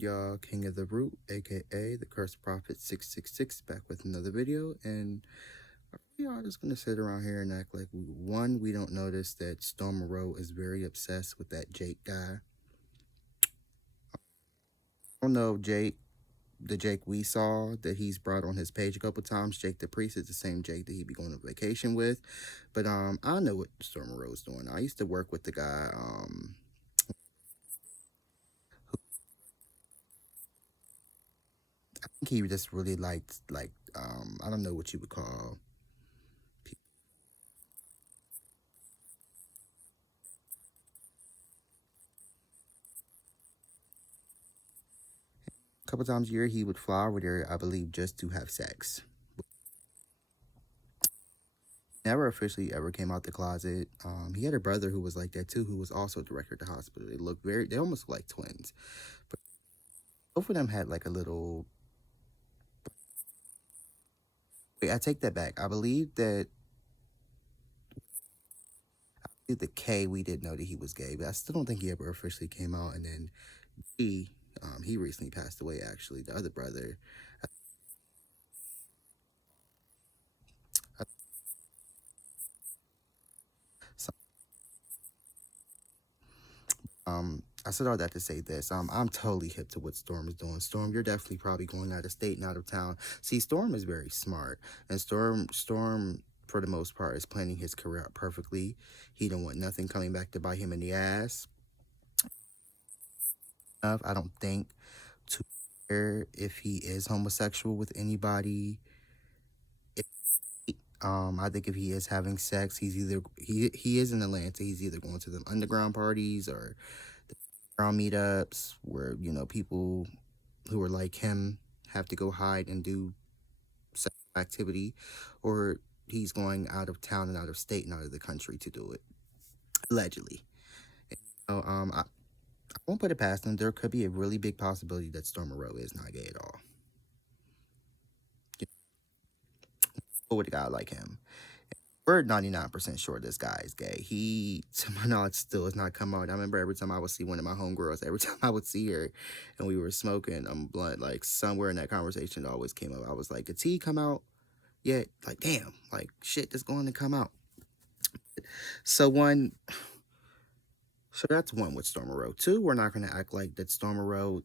good, y'all? King of the Root, aka the Cursed Prophet 666, back with another video. And we are just gonna sit around here and act like we don't notice that Storm Monroe is very obsessed with that Jake guy. I don't know Jake, the Jake we saw that he's brought on his page a couple times. Jake the Priest is the same Jake that he be going on vacation with. But I know what Storm Monroe's doing. I used to work with the guy. I think he just really liked I don't know what you would call. A couple times a year he would fly over there, I believe, just to have sex. Never officially ever came out the closet. He had a brother who was like that too, who was also a director at the hospital. They almost look like twins, but both of them had like a little. Wait, I take that back. I believe that the K we didn't know that he was gay, but I still don't think he ever officially came out. And then he recently passed away. Actually, the other brother. I said all that to say this. I'm totally hip to what Storm is doing. Storm, you're definitely probably going out of state and out of town. See, Storm is very smart, and Storm, for the most part, is planning his career out perfectly. He don't want nothing coming back to bite him in the ass. I don't think to care if he is homosexual with anybody. If, I think if he is having sex, he is in Atlanta. He's either going to them underground parties or meetups where people who are like him have to go hide and do sexual activity, or he's going out of town and out of state and out of the country to do it allegedly. So I won't put it past him. There could be a really big possibility that Storm Monroe is not gay at all. With a guy like him, we're 99% sure this guy is gay. He, to my knowledge, still has not come out. I remember every time I would see one of my homegirls, every time I would see her and we were smoking blunt, like somewhere in that conversation it always came up. I was like, did T come out yet? Like, damn, like shit that's going to come out. So that's one with Storm Monroe. Two, we're not going to act like that Storm Monroe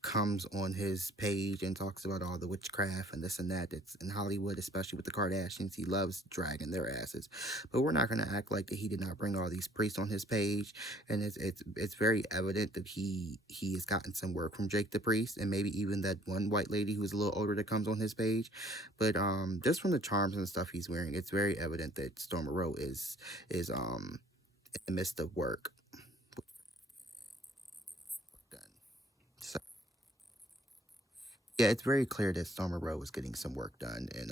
comes on his page and talks about all the witchcraft and this and that that's in Hollywood, especially with the Kardashians. He loves dragging their asses, but we're not going to act like that he did not bring all these priests on his page. And it's very evident that he has gotten some work from Jake the Priest, and maybe even that one white lady who's a little older that comes on his page. But just from the charms and stuff he's wearing, it's very evident that Storm Monroe is in the midst of work. So yeah, it's very clear that Storm Monroe is getting some work done, and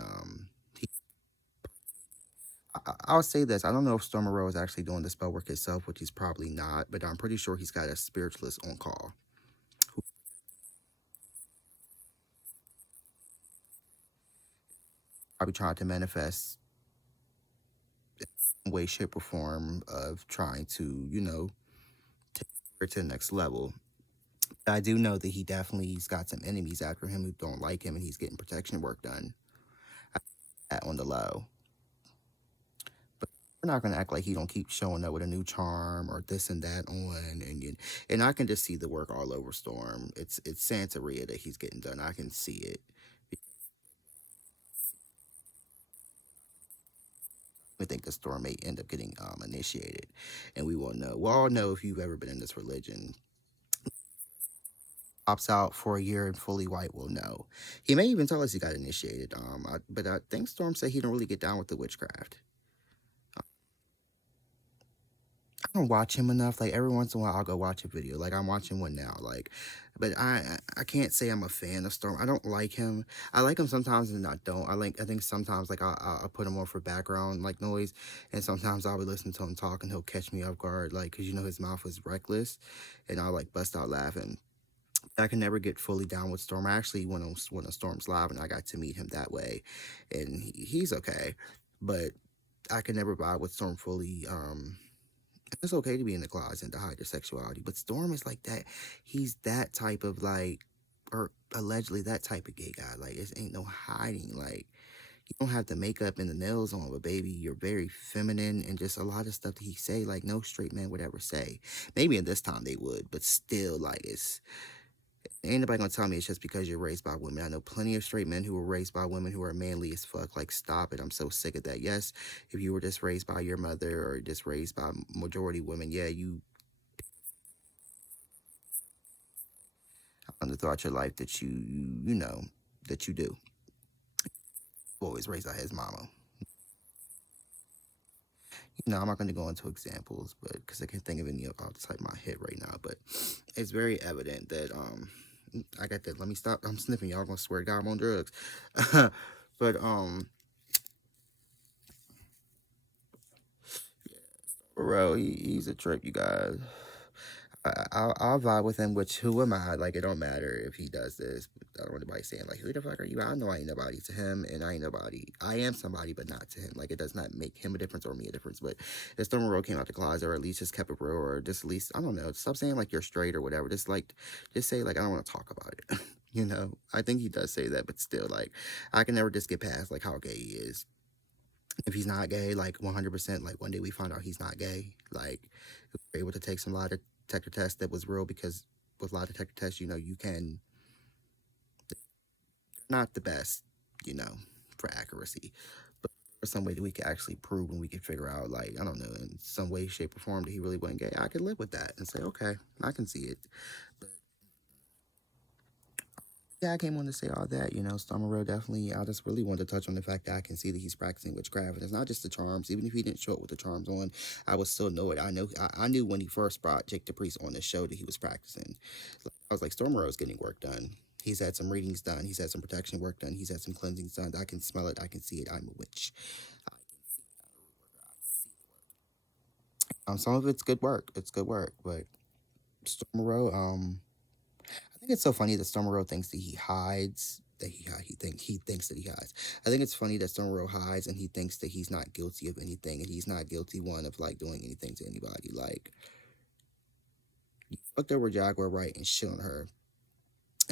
I'll say this: I don't know if Storm Monroe is actually doing the spell work himself, which he's probably not, but I'm pretty sure he's got a spiritualist on call, who's probably trying to manifest in way, shape, or form of trying to, take her to the next level. I do know that he definitely's got some enemies after him who don't like him, and he's getting protection work done on the low. But we're not gonna act like he don't keep showing up with a new charm or this and that on, and I can just see the work all over Storm. It's Santeria that he's getting done. I can see it. I think the Storm may end up getting initiated, and we will know. We'll all know if you've ever been in this religion. Pops out for a year and fully white will know. He may even tell us he got initiated. But I think Storm said he don't really get down with the witchcraft. I don't watch him enough. Like every once in a while, I'll go watch a video. Like I'm watching one now. Like, but I can't say I'm a fan of Storm. I don't like him. I like him sometimes and I don't. I think sometimes like I'll put him on for background like noise, and sometimes I'll be listening to him talk and he'll catch me off guard. Like, cause his mouth is reckless, and I'll like bust out laughing. I can never get fully down with Storm. I actually went on Storm's live and I got to meet him that way, and he's okay, but I can never vibe with Storm fully. It's okay to be in the closet and to hide your sexuality, but Storm is like that. He's that type of like, or allegedly that type of gay guy. Like, it ain't no hiding. Like, you don't have the makeup and the nails on, but baby, you're very feminine, and just a lot of stuff that he say, like no straight man would ever say. Maybe in this time they would, but still, like, it's ain't nobody gonna tell me it's just because you're raised by women. I know plenty of straight men who were raised by women who are manly as fuck. Like, stop it. I'm so sick of that. Yes, if you were just raised by your mother or just raised by majority women, yeah, you throughout your life that you know that you do. Always raised by his mama. I'm not going to go into examples, but because I can't think of any off the top of my head right now. But it's very evident that I got that. Let me stop. I'm sniffing. Y'all gonna swear to God I'm on drugs. But bro, he's a trip, you guys. I'll vibe with him, which who am I? Like, it don't matter if he does this. I don't want anybody saying, like, who the fuck are you? I know I ain't nobody to him, and I ain't nobody. I am somebody, but not to him. Like, it does not make him a difference or me a difference. But if Monroe came out the closet, or at least just kept it real, or just at least, I don't know, stop saying, like, you're straight or whatever. Just say, like, I don't want to talk about it. I think he does say that, but still, like, I can never just get past, like, how gay he is. If he's not gay, like 100%, like one day we find out he's not gay, like we're able to take some lie detector test that was real, because with lie detector tests, you can not the best, you know, for accuracy, but for some way that we could actually prove and we could figure out, like, I don't know, in some way, shape, or form that he really wasn't gay, I could live with that and say, okay, I can see it. Yeah, I came on to say all that. Monroe definitely. I just really wanted to touch on the fact that I can see that he's practicing witchcraft, and it's not just the charms. Even if he didn't show up with the charms on, I would still know it. I knew when he first brought Jake the Priest on the show that he was practicing. I was like, Storm Monroe's getting work done. He's had some readings done. He's had some protection work done. He's had some cleansings done. I can smell it. I can see it. I'm a witch. Some of it's good work. It's good work, but Storm Monroe, I think it's so funny that Storm thinks that he hides. That he thinks that he hides. I think it's funny that Storm hides and he thinks that he's not guilty of anything, and he's not guilty of like doing anything to anybody. Like, you fucked over Jaguar right and shit on her.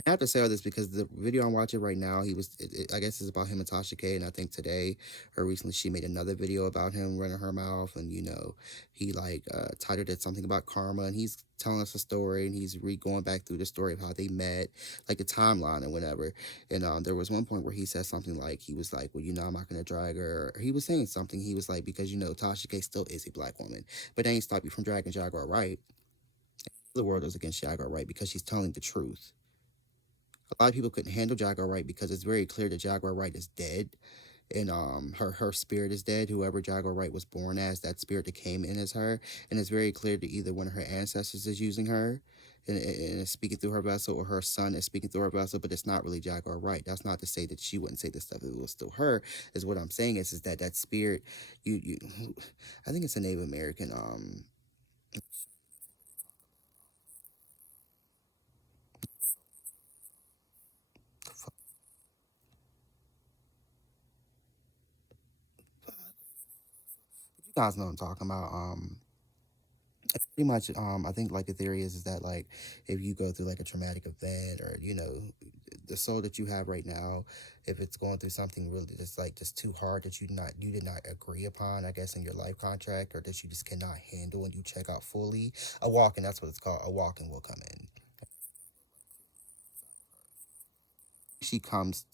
I have to say all this because the video I'm watching right now, I guess it's about him and Tasha K. And I think today or recently she made another video about him running her mouth. And, he like titled it something about karma. And he's telling us a story, and he's going back through the story of how they met, like the timeline and whatever. And there was one point where he said something like, he was like, well, I'm not going to drag her. Or he was saying something. He was like, because, Tasha K still is a black woman, but they ain't stop you from dragging Jaguar right. The world is against Jaguar right because she's telling the truth. A lot of people couldn't handle Jaguar Wright because it's very clear that Jaguar Wright is dead, and her spirit is dead. Whoever Jaguar Wright was born as, that spirit that came in as her, and it's very clear that either one of her ancestors is using her and is speaking through her vessel, or her son is speaking through her vessel, but it's not really Jaguar Wright. That's not to say that she wouldn't say this stuff if it was still her. Is what I'm saying is that spirit, you I think it's a Native American you guys know what I'm talking about. Pretty much, I think like the theory is that, like, if you go through like a traumatic event, or the soul that you have right now, if it's going through something really just too hard that you did not agree upon, I guess, in your life contract, or that you just cannot handle, and you check out fully, a walk-in, that's what it's called, a walk-in will come in. She comes.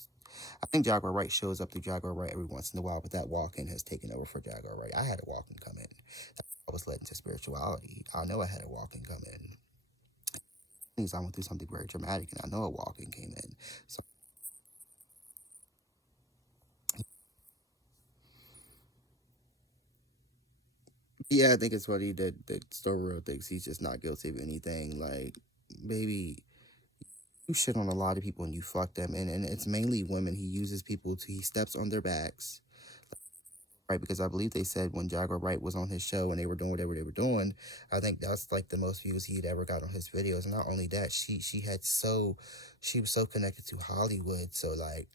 I think Jaguar Wright shows up through Jaguar Wright every once in a while, but that walk-in has taken over for Jaguar Wright. I had a walk-in come in. I was led into spirituality. I know I had a walk-in come in. Things I went through something very dramatic, and I know a walk-in came in. So yeah, I think it's funny that Stormworld thinks he's just not guilty of anything. Like, baby, you shit on a lot of people and you fuck them, and it's mainly women. He steps on their backs, right? Because I believe they said when Jaguar Wright was on his show and they were doing whatever they were doing, I think that's like the most views he'd ever got on his videos. And not only that, she was so connected to Hollywood, so like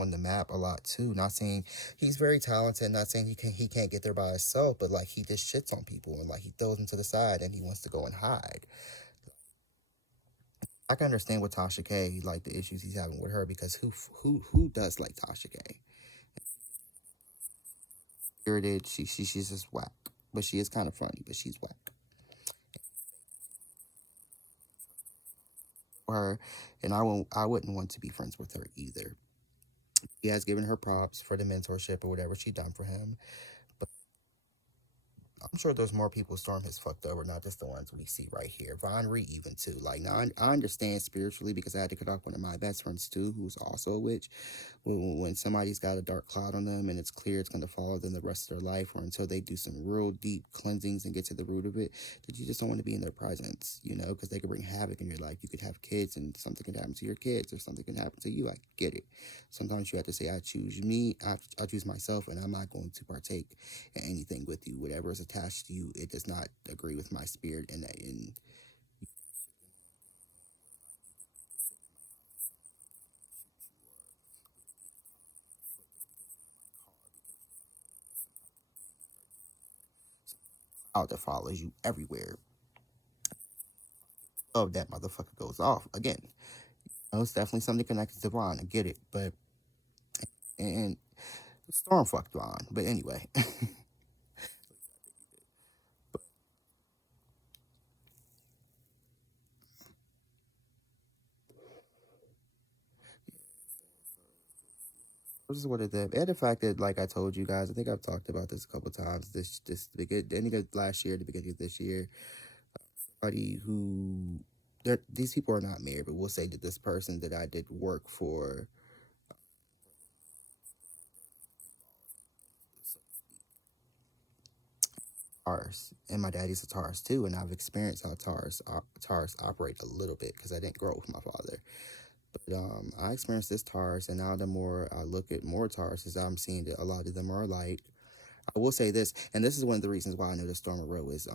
on the map a lot too. Not saying he's very talented, not saying he can't get there by himself, but like he just shits on people and like he throws them to the side and he wants to go and hide. I can understand with Tasha K, like the issues he's having with her, because who does like Tasha K? Spirited, she's just whack. But she is kind of funny, but she's whack. Her, and I wouldn't want to be friends with her either. He has given her props for the mentorship or whatever she done for him. But I'm sure there's more people Storm has fucked over, not just the ones we see right here. Von Ree even too. Like now I understand spiritually because I had to cut off one of my best friends too, who's also a witch. When somebody's got a dark cloud on them and it's clear it's going to follow them the rest of their life, or until they do some real deep cleansings and get to the root of it, that you just don't want to be in their presence, because they could bring havoc in your life. You could have kids and something could happen to your kids, or something can happen to you. I get it. Sometimes you have to say, I choose me, I choose myself, and I'm not going to partake in anything with you. Whatever is attached to you, it does not agree with my spirit, and out that follows you everywhere. Oh, that motherfucker goes off again. It's definitely something connected to Ron. I get it, but and Storm fucked Ron. But anyway, this is what it did. And the fact that, like I told you guys, I think I've talked about this a couple times. This the ending of last year, the beginning of this year. Somebody who these people are not married, but we'll say that this person that I did work for, Taurus, and my daddy's a Taurus too, and I've experienced how Taurus operate a little bit because I didn't grow up with my father. But I experienced this Taurus, and now the more I look at more Tauruses, I'm seeing that a lot of them are alike. I will say this, and this is one of the reasons why I know that Storm Monroe is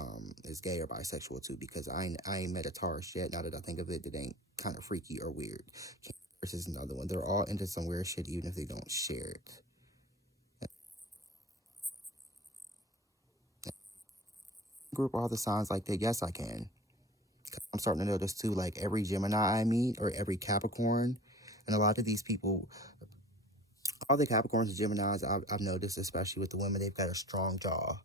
gay or bisexual too, because I ain't met a Taurus yet. Now that I think of it, that ain't kind of freaky or weird. Taurus is another one. They're all into some weird shit, even if they don't share it. Group all the signs like that. Yes, I can. I'm starting to notice too, like every Gemini I meet or every Capricorn, and a lot of these people, all the Capricorns and Geminis, I've noticed, especially with the women, they've got a strong jaw.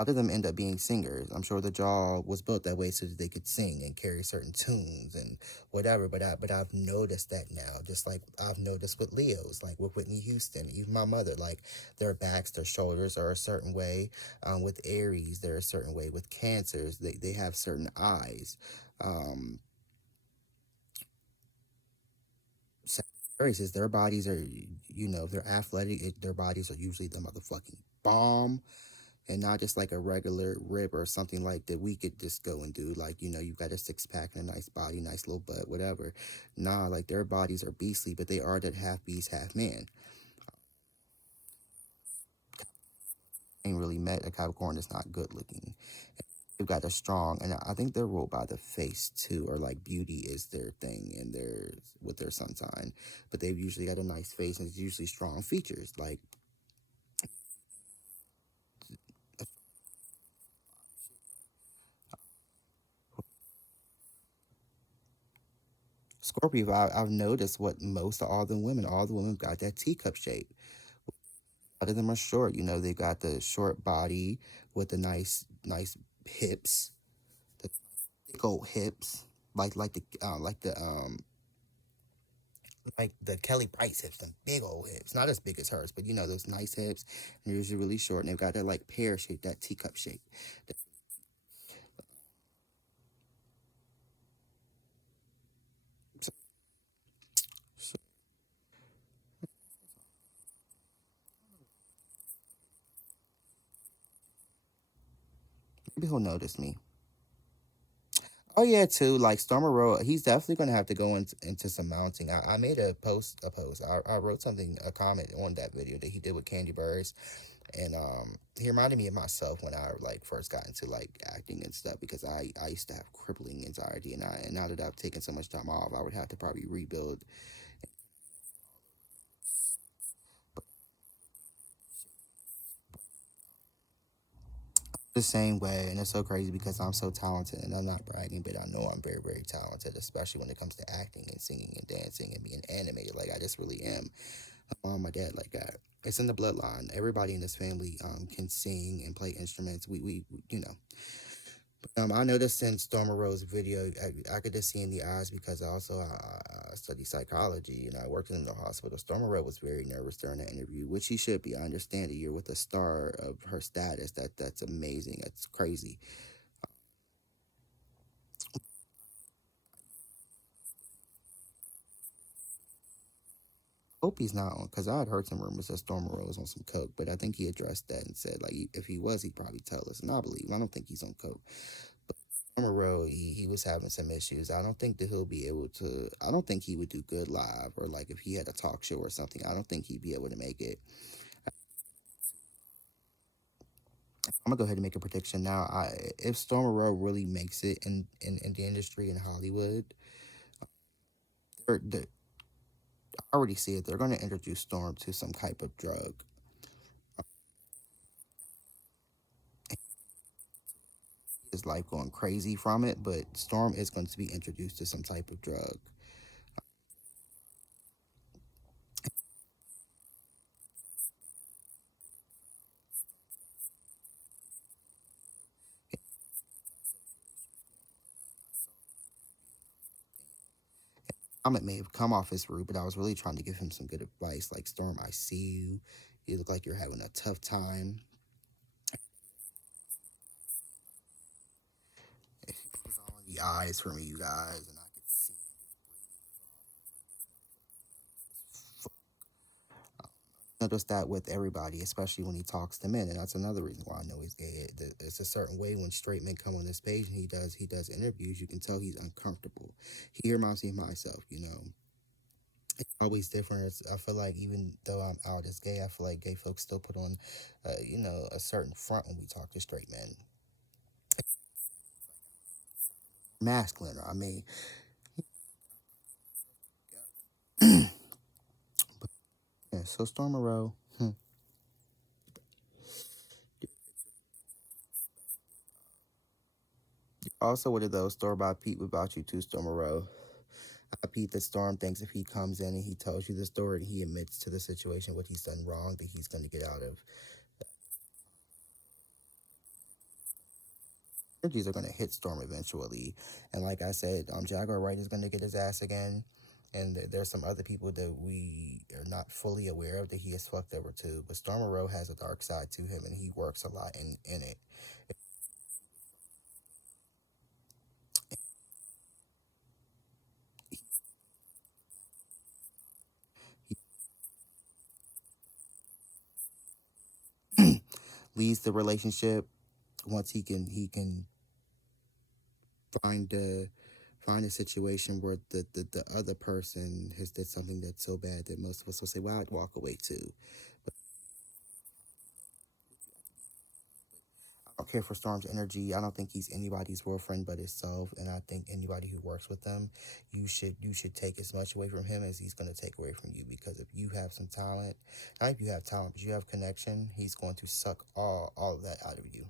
A lot of them end up being singers. I'm sure the jaw was built that way so that they could sing and carry certain tunes and whatever. But I've noticed that now, just like I've noticed with Leos, like with Whitney Houston, even my mother, like their backs, their shoulders are a certain way. With Aries, they're a certain way. With Cancers, they have certain eyes. Um, Sagittarius is their bodies are, they're athletic. Their bodies are usually the motherfucking bomb, and not just like a regular rib or something like that we could just go and do. Like, you've got a six pack and a nice body, nice little butt, whatever. Nah, like their bodies are beastly, but they are that half beast, half man. Ain't really met a Capricorn that's not good looking. They've got a strong, and I think they're ruled by the face too, or like beauty is their thing, and their with their sun sign. But they've usually got a nice face, and it's usually strong features. Like Scorpio, I've noticed what most of all the women got that teacup shape. A lot of them are short. They got the short body with the nice hips, the big old hips, like the Kelly Price hips, them big old hips. Not as big as hers, but those nice hips. And they're usually really short, and they've got that like pear shape, that teacup shape. So, so maybe he'll notice me. Oh yeah, too. Like Stormer Road, he's definitely gonna have to go into some mounting. I made a post. I wrote something, a comment on that video that he did with Candy Burrs, and he reminded me of myself when I like first got into like acting and stuff, because I used to have crippling anxiety, and now that I've taken so much time off, I would have to probably rebuild. the same way, and it's so crazy because I'm so talented, and I'm not bragging, but I know I'm very, very talented, especially when it comes to acting and singing and dancing and being animated. Like I just really am. My dad like that. It's in the bloodline. Everybody in this family can sing and play instruments. We you know. I noticed in Storm Monroe's video, I could just see in the eyes because I study psychology and I worked in the hospital. Storm Monroe was very nervous during that interview, which she should be. I understand that you're with a star of her status. That's amazing. That's crazy. Hope he's not on because I had heard some rumors that Storm Monroe was on some coke, but I think he addressed that and said like if he was, he'd probably tell us, and I believe. I don't think he's on coke. Monroe, he was having some issues. I don't think that he'll be able to. I don't think he would do good live or like if he had a talk show or something. I don't think he'd be able to make it. I'm gonna go ahead and make a prediction now. If Storm Monroe really makes it in the industry in Hollywood, they're, I already see it. They're gonna introduce Storm to some type of drug. His life going crazy from it, but Storm is going to be introduced to some type of drug. Comment may have come off as rude, but I was really trying to give him some good advice. Like, Storm, I see you. You look like you're having a tough time. It was on the eyes for me, you guys, and I could see notice that with everybody, especially when he talks to men, and that's another reason why I know he's gay. It's a certain way when straight men come on this page and he does interviews. You can tell he's uncomfortable. He reminds me of myself, you know. It's always different. I feel like even though I'm out as gay, I feel like gay folks still put on, a certain front when we talk to straight men. Masculine. I mean, yeah. So Storm Monroe. Also, one of those store by Pete about you too, Storm Monroe. Pete that Storm thinks if he comes in and he tells you the story and he admits to the situation what he's done wrong, that he's going to get out of. Energies are going to hit Storm eventually, and like I said, Jaguar Wright is going to get his ass again, and there's some other people that we are not fully aware of that he has fucked over to. But Storm Monroe has a dark side to him, and he works a lot in it. He leads the relationship once he can find a find a situation where the other person has did something that's so bad that most of us will say, well, I'd walk away too. I don't care for Storm's energy. I don't think he's anybody's boyfriend but himself, and I think anybody who works with him, you should take as much away from him as he's going to take away from you. Because if you have some talent, not if you have talent, but you have connection, he's going to suck all of that out of you.